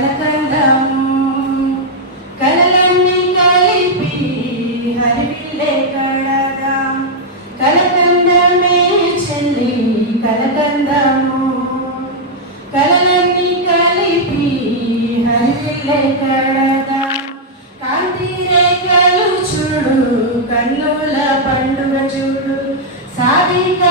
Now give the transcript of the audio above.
కలకందము కలలన్నీ కలిపి హరివిల్లే కడదాం కలకందమే చెల్లి కలకందము కలలన్నీ కలిపి హరివిల్లే కడదాం కాంతి రేఖలు చూడు కన్నుల పండుగ చూడు సాధిక